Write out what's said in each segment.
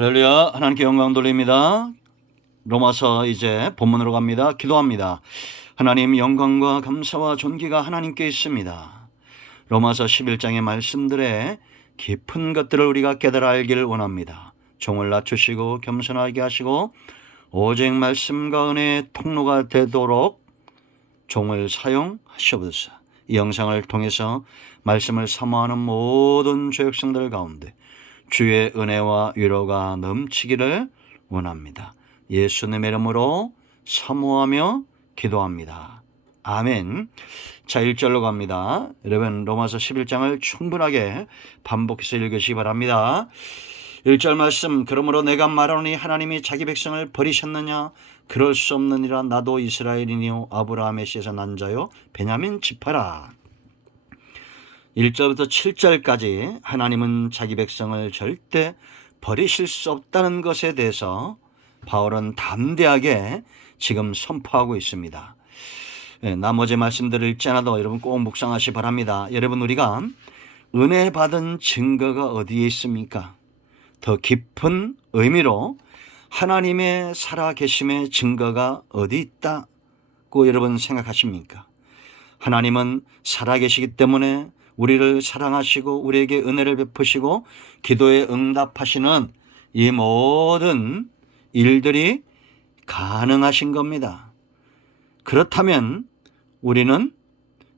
할렐루야. 하나님께 영광 돌립니다. 로마서 이제 본문으로 갑니다. 기도합니다. 하나님, 영광과 감사와 존귀가 하나님께 있습니다. 로마서 11장의 말씀들의 깊은 것들을 우리가 깨달아 알기를 원합니다. 종을 낮추시고 겸손하게 하시고 오직 말씀과 은혜의 통로가 되도록 종을 사용하시옵소서. 이 영상을 통해서 말씀을 사모하는 모든 죄역성들 가운데 주의 은혜와 위로가 넘치기를 원합니다. 예수님의 이름으로 사모하며 기도합니다. 아멘. 자, 1절로 갑니다. 여러분, 로마서 11장을 충분하게 반복해서 읽으시기 바랍니다. 1절 말씀, 그러므로 내가 말하노니 하나님이 자기 백성을 버리셨느냐? 그럴 수 없느니라. 나도 이스라엘이니요 아브라함의 씨에서 난 자요 베냐민 지파라. 1절부터 7절까지 하나님은 자기 백성을 절대 버리실 수 없다는 것에 대해서 바울은 담대하게 지금 선포하고 있습니다. 나머지 말씀들을 읽지 않아도 여러분 꼭 묵상하시 바랍니다. 여러분, 우리가 은혜 받은 증거가 어디에 있습니까? 더 깊은 의미로 하나님의 살아계심의 증거가 어디 있다고 여러분 생각하십니까? 하나님은 살아계시기 때문에 우리를 사랑하시고 우리에게 은혜를 베푸시고 기도에 응답하시는 이 모든 일들이 가능하신 겁니다. 그렇다면 우리는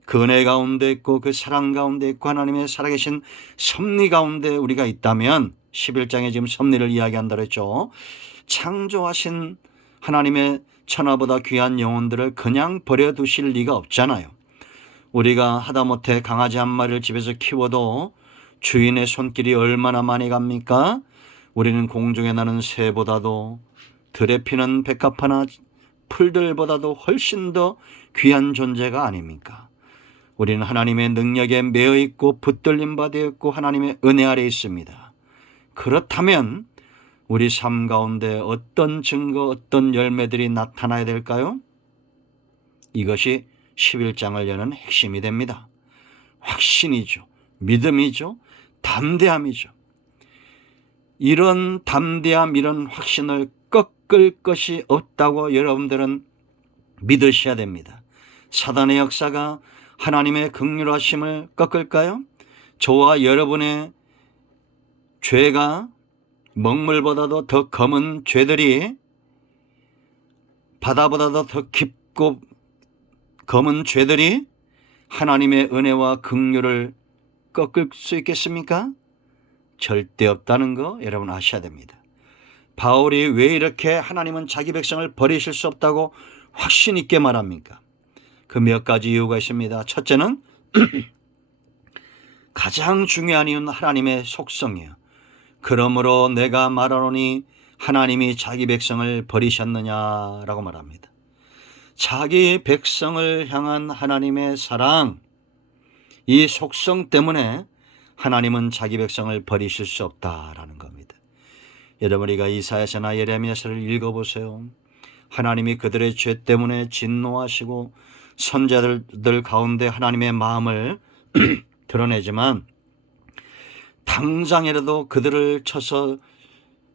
그 은혜 가운데 있고 그 사랑 가운데 있고 하나님의 살아계신 섭리 가운데 우리가 있다면 11장에 지금 섭리를 이야기한다고 했죠. 창조하신 하나님의 천하보다 귀한 영혼들을 그냥 버려두실 리가 없잖아요. 우리가 하다못해 강아지 한 마리를 집에서 키워도 주인의 손길이 얼마나 많이 갑니까? 우리는 공중에 나는 새보다도 들에 피는 백합화나 풀들보다도 훨씬 더 귀한 존재가 아닙니까? 우리는 하나님의 능력에 매여 있고 붙들림 받아 있고 하나님의 은혜 아래 있습니다. 그렇다면 우리 삶 가운데 어떤 증거, 어떤 열매들이 나타나야 될까요? 이것이 11장을 여는 핵심이 됩니다. 확신이죠. 믿음이죠. 담대함이죠. 이런 담대함, 이런 확신을 꺾을 것이 없다고 여러분들은 믿으셔야 됩니다. 사단의 역사가 하나님의 긍휼하심을 꺾을까요? 저와 여러분의 죄가 먹물보다도 더 검은 죄들이 바다보다도 더 깊고 검은 죄들이 하나님의 은혜와 긍휼을 꺾을 수 있겠습니까? 절대 없다는 거 여러분 아셔야 됩니다. 바울이 왜 이렇게 하나님은 자기 백성을 버리실 수 없다고 확신 있게 말합니까? 그 몇 가지 이유가 있습니다. 첫째는 가장 중요한 이유는 하나님의 속성이에요. 그러므로 내가 말하노니 하나님이 자기 백성을 버리셨느냐라고 말합니다. 자기 백성을 향한 하나님의 사랑, 이 속성 때문에 하나님은 자기 백성을 버리실 수 없다라는 겁니다. 여러분, 우리가 이사야서나 예레미야서를 읽어보세요. 하나님이 그들의 죄 때문에 진노하시고 선자들 가운데 하나님의 마음을 드러내지만 당장이라도 그들을 쳐서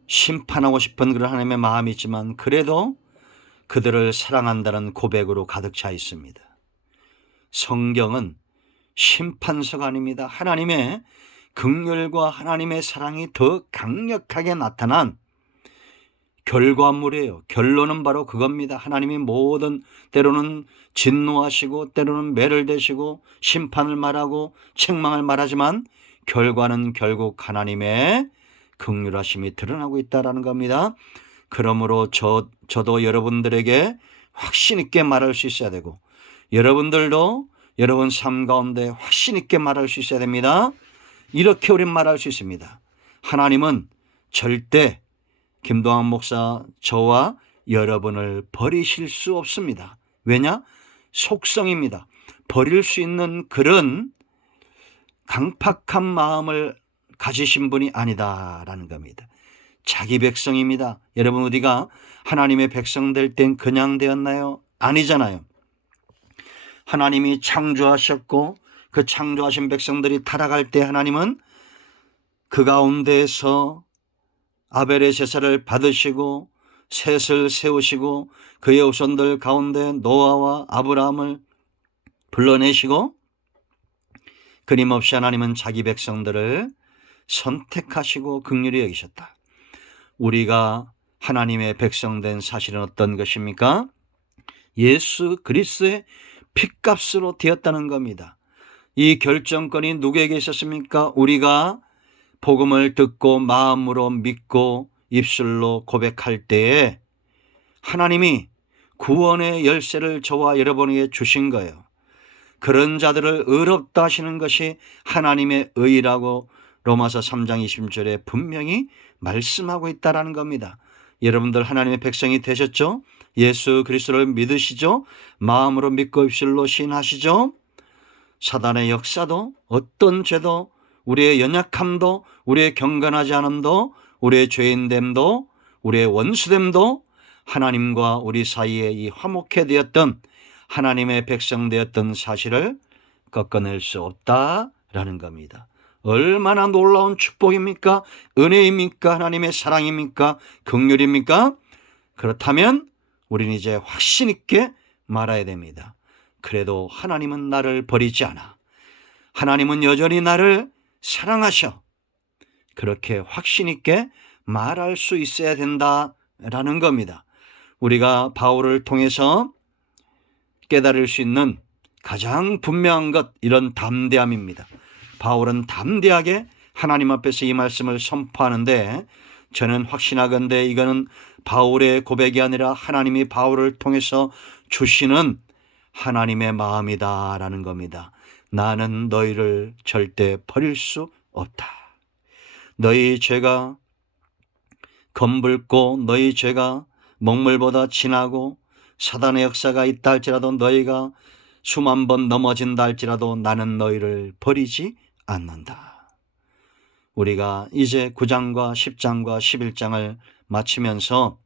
심판하고 싶은 그런 하나님의 마음이 있지만 그래도 그들을 사랑한다는 고백으로 가득 차 있습니다. 성경은 심판서가 아닙니다. 하나님의 긍휼과 하나님의 사랑이 더 강력하게 나타난 결과물이에요. 결론은 바로 그겁니다. 하나님이 모든 때로는 진노하시고 때로는 매를 대시고 심판을 말하고 책망을 말하지만 결과는 결국 하나님의 긍휼하심이 드러나고 있다는 겁니다. 그러므로 저도 여러분들에게 확신 있게 말할 수 있어야 되고 여러분들도 여러분 삶 가운데 확신 있게 말할 수 있어야 됩니다. 이렇게 우린 말할 수 있습니다. 하나님은 절대 김동환 목사 저와 여러분을 버리실 수 없습니다. 왜냐? 속성입니다. 버릴 수 있는 그런 강팍한 마음을 가지신 분이 아니다라는 겁니다. 자기 백성입니다. 여러분, 우리가 하나님의 백성 될 땐 그냥 되었나요? 아니잖아요. 하나님이 창조하셨고 그 창조하신 백성들이 타락할 때 하나님은 그 가운데에서 아벨의 제사를 받으시고 셋을 세우시고 그의 후손들 가운데 노아와 아브라함을 불러내시고 끊임없이 하나님은 자기 백성들을 선택하시고 긍휼히 여기셨다. 우리가 하나님의 백성된 사실은 어떤 것입니까? 예수 그리스도의 핏값으로 되었다는 겁니다. 이 결정권이 누구에게 있었습니까? 우리가 복음을 듣고 마음으로 믿고 입술로 고백할 때에 하나님이 구원의 열쇠를 저와 여러분에게 주신 거예요. 그런 자들을 의롭다 하시는 것이 하나님의 의라고 로마서 3장 20절에 분명히 말씀하고 있다는 겁니다. 여러분들 하나님의 백성이 되셨죠? 예수 그리스도를 믿으시죠? 마음으로 믿고 입술로 시인하시죠? 사단의 역사도 어떤 죄도 우리의 연약함도 우리의 경건하지 않음도 우리의 죄인됨도 우리의 원수됨도 하나님과 우리 사이에 이 화목해 되었던 하나님의 백성 되었던 사실을 꺾어낼 수 없다라는 겁니다. 얼마나 놀라운 축복입니까? 은혜입니까? 하나님의 사랑입니까? 긍휼입니까? 그렇다면 우리는 이제 확신 있게 말해야 됩니다. 그래도 하나님은 나를 버리지 않아. 하나님은 여전히 나를 사랑하셔. 그렇게 확신 있게 말할 수 있어야 된다라는 겁니다. 우리가 바울을 통해서 깨달을 수 있는 가장 분명한 것, 이런 담대함입니다. 바울은 담대하게 하나님 앞에서 이 말씀을 선포하는데 저는 확신하건대 이거는 바울의 고백이 아니라 하나님이 바울을 통해서 주시는 하나님의 마음이다라는 겁니다. 나는 너희를 절대 버릴 수 없다. 너희 죄가 검붉고 너희 죄가 먹물보다 진하고 사단의 역사가 있다 할지라도 너희가 수만 번 넘어진다 할지라도 나는 너희를 버리지 않는다. 우리가 이제 9장과 10장과 11장을 마치면서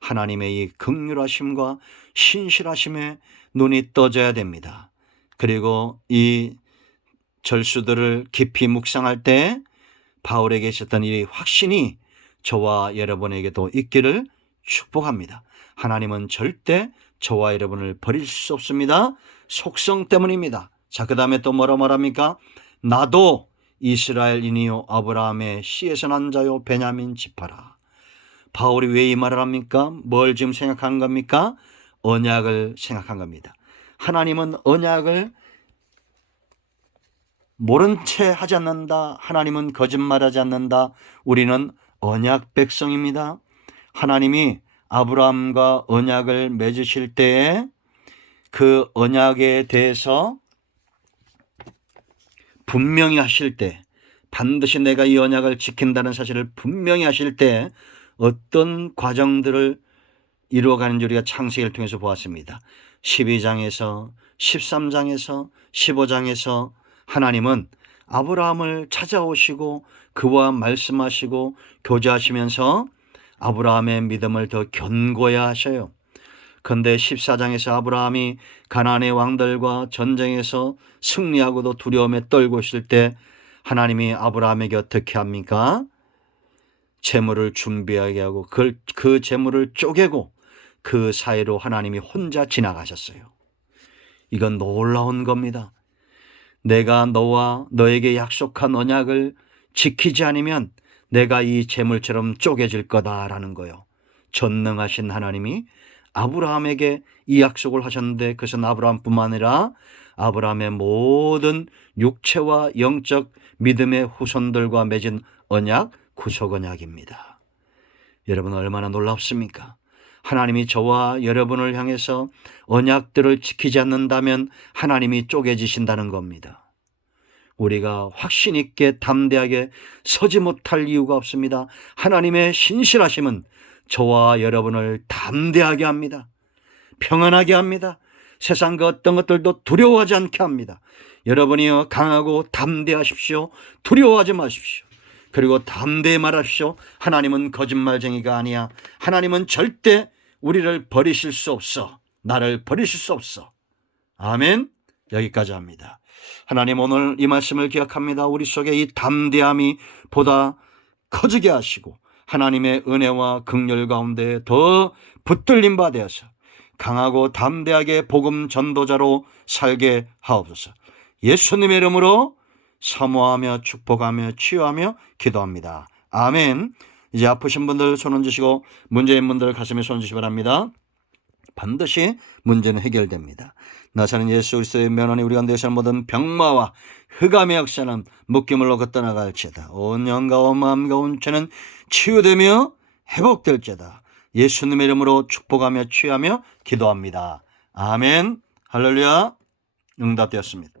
하나님의 이 긍휼하심과 신실하심에 눈이 떠져야 됩니다. 그리고 이 절수들을 깊이 묵상할 때 바울에게 있었던 이 확신이 저와 여러분에게도 있기를 축복합니다. 하나님은 절대 저와 여러분을 버릴 수 없습니다. 속성 때문입니다. 자, 그 다음에 또 뭐라 말합니까? 나도 이스라엘인이요 아브라함의 씨에서 난 자요 베냐민 지파라. 바울이 왜 이 말을 합니까? 뭘 지금 생각한 겁니까? 언약을 생각한 겁니다. 하나님은 언약을 모른 채 하지 않는다. 하나님은 거짓말하지 않는다. 우리는 언약 백성입니다. 하나님이 아브라함과 언약을 맺으실 때에 그 언약에 대해서 분명히 하실 때, 반드시 내가 이 언약을 지킨다는 사실을 분명히 하실 때 어떤 과정들을 이루어가는지 우리가 창세기를 통해서 보았습니다. 12장에서 13장에서 15장에서 하나님은 아브라함을 찾아오시고 그와 말씀하시고 교제하시면서 아브라함의 믿음을 더 견고히 하셔요. 그런데 14장에서 아브라함이 가나안의 왕들과 전쟁에서 승리하고도 두려움에 떨고 있을 때 하나님이 아브라함에게 어떻게 합니까? 재물을 준비하게 하고 그 재물을 쪼개고 그 사이로 하나님이 혼자 지나가셨어요. 이건 놀라운 겁니다. 내가 너와 너에게 약속한 언약을 지키지 않으면 내가 이 재물처럼 쪼개질 거다라는 거요. 전능하신 하나님이 아브라함에게 이 약속을 하셨는데 그것은 아브라함뿐만 아니라 아브라함의 모든 육체와 영적 믿음의 후손들과 맺은 언약, 구속 언약입니다. 여러분 얼마나 놀랍습니까? 하나님이 저와 여러분을 향해서 언약들을 지키지 않는다면 하나님이 쪼개지신다는 겁니다. 우리가 확신 있게 담대하게 서지 못할 이유가 없습니다. 하나님의 신실하심은 저와 여러분을 담대하게 합니다. 평안하게 합니다. 세상 그 어떤 것들도 두려워하지 않게 합니다. 여러분이요 강하고 담대하십시오. 두려워하지 마십시오. 그리고 담대히 말하십시오. 하나님은 거짓말쟁이가 아니야. 하나님은 절대 우리를 버리실 수 없어. 나를 버리실 수 없어. 아멘. 여기까지 합니다. 하나님 오늘 이 말씀을 기억합니다. 우리 속에 이 담대함이 보다 커지게 하시고 하나님의 은혜와 긍휼 가운데 더 붙들림 바 되어서 강하고 담대하게 복음 전도자로 살게 하옵소서. 예수님의 이름으로 사모하며 축복하며 치유하며 기도합니다. 아멘. 이제 아프신 분들 손 얹으시고 문제 있는 분들 가슴에 손 얹으시기 바랍니다. 반드시 문제는 해결됩니다. 나사는 예수 그리스도의 면허니 우리 가운데 사는 모든 병마와 흑암의 역사는 묶임을 놓고 떠나갈지어다. 온 영과 온 마음과 온 죄는 치유되며 회복될지어다. 예수님의 이름으로 축복하며 치유하며 기도합니다. 아멘. 할렐루야. 응답되었습니다.